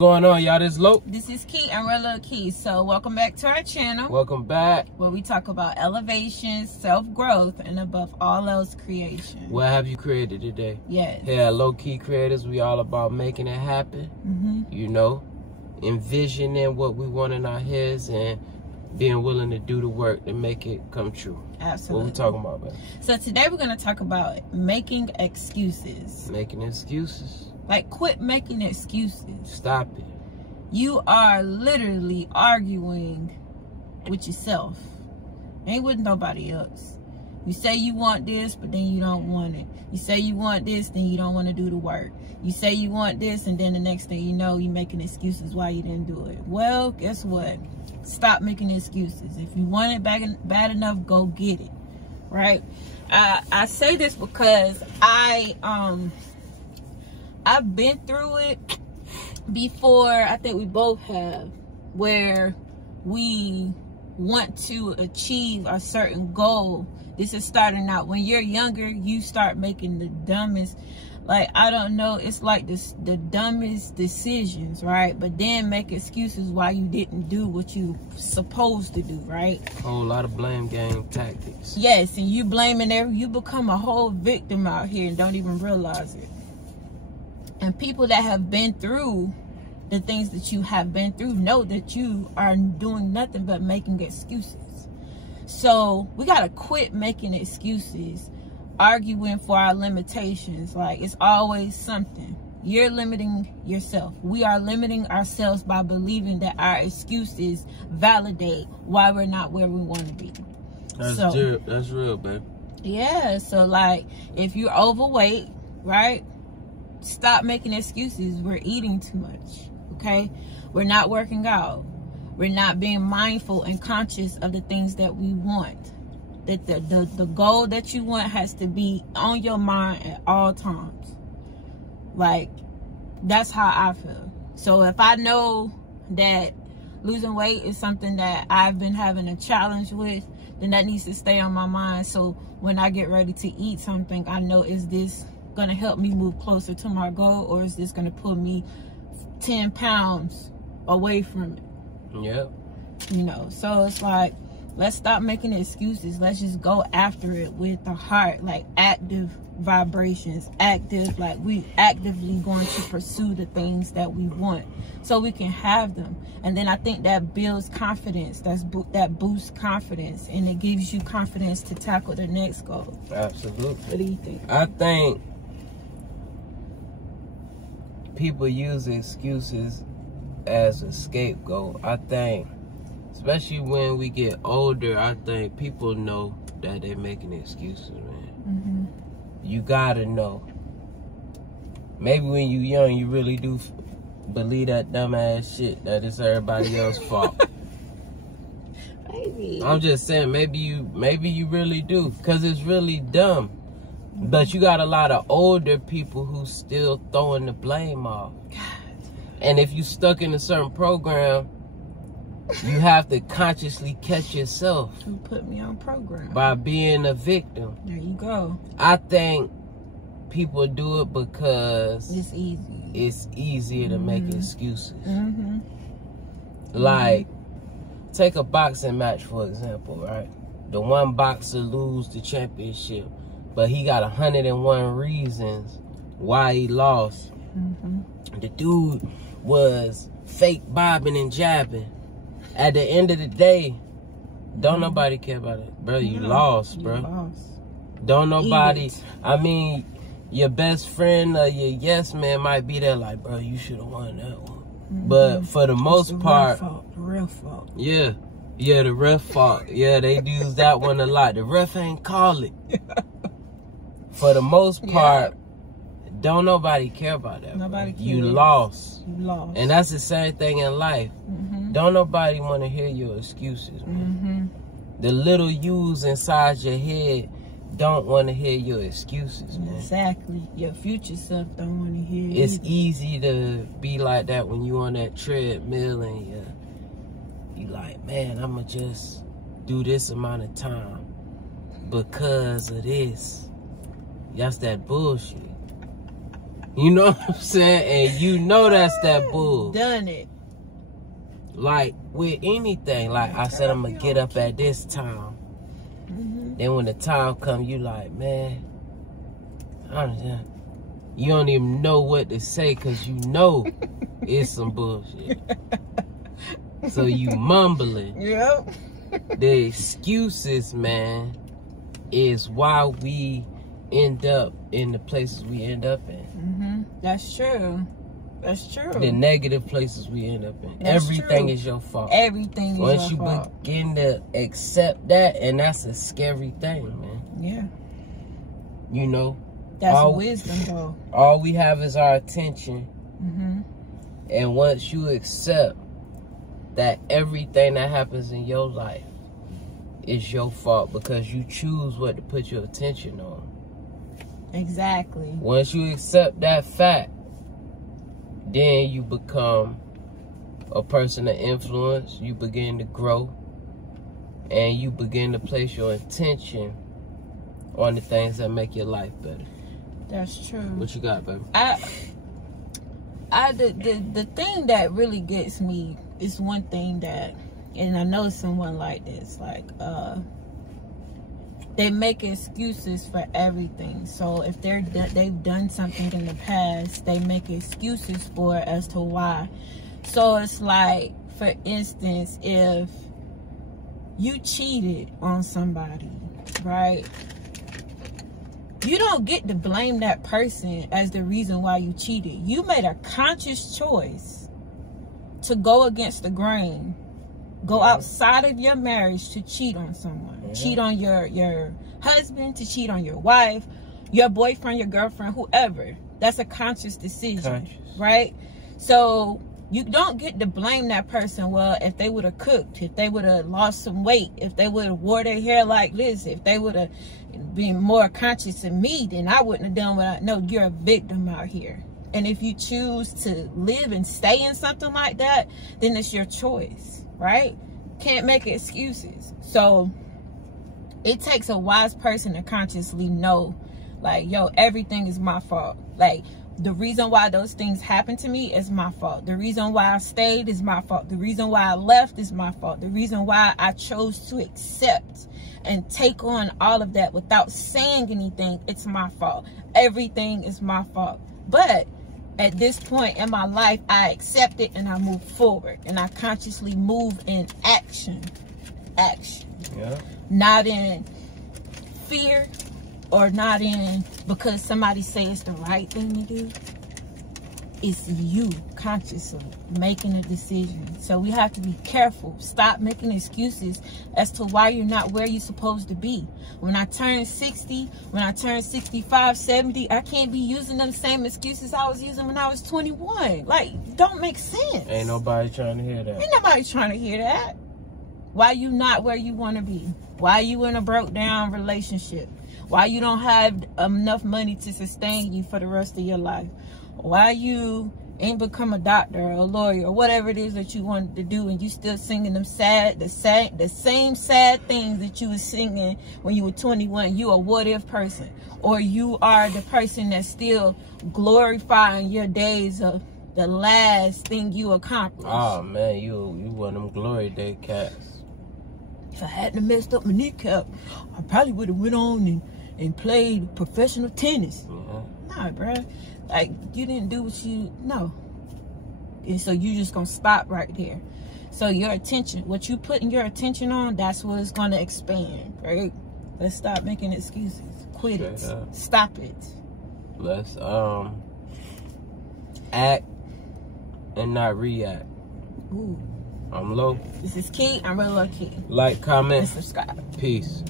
Going on, y'all? This Loc. This is Key and we're Lil Key. So welcome back to our channel. Welcome back. Where we talk about elevation, self-growth, and above all else, creation. What have you created today? Yes. Yeah, Low Key Creators, we all about making it happen. You know, envisioning what we want in our heads and being willing to do the work to make it come true. Absolutely. What we talking about, man? So today we're going to talk about making excuses. Making excuses. Like, quit making excuses. Stop it. You are literally arguing with yourself. Ain't with nobody else. You say you want this, but then you don't want it. You say you want this, then you don't want to do the work. You say you want this, and then the next thing you know, you're making excuses why you didn't do it. Well, guess what? Stop making excuses. If you want it bad enough, go get it. Right? I say this because I've been through it before. I think we both have, where we want to achieve a certain goal. This is starting out when you're younger. You start making the dumbest, like, I don't know, it's like the dumbest decisions, right? But then make excuses why you didn't do what you supposed to do, right? A whole lot of blame game tactics. Yes, and you blaming you become a whole victim out here and don't even realize it. And people that have been through the things that you have been through know that you are doing nothing but making excuses. So we got to quit making excuses, arguing for our limitations. Like, it's always something. You're limiting yourself. We are limiting ourselves by believing that our excuses validate why we're not where we want to be. That's real, babe. Yeah, so like, if you're overweight, right? Stop making excuses. We're eating too much, okay? We're not working out. We're not being mindful and conscious of the things that we want. That the goal that you want has to be on your mind at all times. Like, that's how I feel. So if I know that losing weight is something that I've been having a challenge with, then that needs to stay on my mind. So when I get ready to eat something, I know, is this going to help me move closer to my goal, or is this going to put me 10 pounds away from it? Yep. You know, so it's like, let's stop making excuses. Let's just go after it with the heart, like active vibrations, active, like we actively going to pursue the things that we want so we can have them. And then I think that builds confidence. That boosts confidence, and it gives you confidence to tackle the next goal. Absolutely. What do you think? I think people use excuses as a scapegoat. I think, especially when we get older, I think people know that they're making excuses, man. You gotta know. Maybe when you young, you really do believe that dumbass shit that it's everybody else's fault. Maybe. I'm just saying, maybe you really do, because it's really dumb. But you got a lot of older people who still throwing the blame off. And if you stuck in a certain program, you have to consciously catch yourself. Who put me on program? By being a victim. There you go. I think people do it because it's easy. It's easier to make excuses. Like, take a boxing match, for example, right? The one boxer lose the championship, but he got 101 reasons why he lost. The dude was fake bobbing and jabbing. At the end of the day, don't nobody care about it, bro. You lost, bro. Don't nobody. I mean, your best friend or your yes man might be there like, bro, you should have won that one. But for the most part, the real fault. Yeah, the ref fault. Yeah, they use that one a lot. The ref ain't call it. For the most part, don't nobody care about that. Nobody cares. You lost. You lost. And that's the same thing in life. Don't nobody want to hear your excuses, man. The little yous inside your head don't want to hear your excuses, man. Exactly. Your future self don't want to hear it. It's easy to be like that when you on that treadmill and you like, man, I'ma just do this amount of time because of this. That's that bullshit. You know what I'm saying? And you know that's that bull. Done it. Like, with anything, like I said, I'm going to get up at this time. Then when the time comes, you like, man, you don't even know what to say because you know it's some bullshit. So you mumbling. Yep. The excuses, man, is why we end up in the places we end up in. That's true. That's true. The negative places we end up in. That's Everything true. Is your fault. Everything is Once your fault. Once you begin to accept that, and that's a scary thing, man. Yeah. You know? That's wisdom, though. All we have is our attention. And once you accept that everything that happens in your life is your fault because you choose what to put your attention on. Exactly. Once you accept that fact, then you become a person of influence. You begin to grow. And you begin to place your attention on the things that make your life better. That's true. What you got, baby? The thing that really gets me is one thing that, and I know someone like this, like, they make excuses for everything. So if they've done something in the past, they make excuses for it as to why. So it's like, for instance, if you cheated on somebody, right? You don't get to blame that person as the reason why you cheated. You made a conscious choice to go against the grain, go outside of your marriage to cheat on someone, cheat on your husband, to cheat on your wife, your boyfriend, your girlfriend, whoever. That's a conscious decision, right? So you don't get to blame that person. Well, if they would have cooked, if they would have lost some weight, if they would have wore their hair like this, if they would have been more conscious of me, then I wouldn't have done what I know. You're a victim out here. And if you choose to live and stay in something like that, then it's your choice, right? Can't make excuses. So it takes a wise person to consciously know, like, yo, everything is my fault. Like, the reason why those things happened to me is my fault. The reason why I stayed is my fault. The reason why I left is my fault. The reason why I chose to accept and take on all of that without saying anything, it's my fault. Everything is my fault. But at this point in my life, I accept it and I move forward. And I consciously move in action. Yeah. Not in fear, or not in because somebody say it's the right thing to do. It's you consciously making a decision. So we have to be careful. Stop making excuses as to why you're not where you're supposed to be. When I turn 60, when I turn 65, 70, I can't be using them same excuses I was using when I was 21. Like, don't make sense. Ain't nobody trying to hear that. Ain't nobody trying to hear that. Why you not where you want to be? Why you in a broke down relationship? Why you don't have enough money to sustain you for the rest of your life? Why you ain't become a doctor or a lawyer or whatever it is that you wanted to do, and you still singing them the same sad things that you was singing when you were 21? You a what if person, or you are the person that's still glorifying your days of the last thing you accomplished. Oh man, you one of them glory day cats. If I hadn't messed up my kneecap, I probably would have went on and played professional tennis. Nah, bruh. Like, you didn't do what you know. And so you just gonna stop right there. So your attention, what you putting your attention on, that's what it's gonna expand, right? Let's stop making excuses. Quit it. Stop it. Let's act and not react. Ooh. I'm Low. This is Key. I'm Real Low Key. Like, comment, and subscribe. Peace.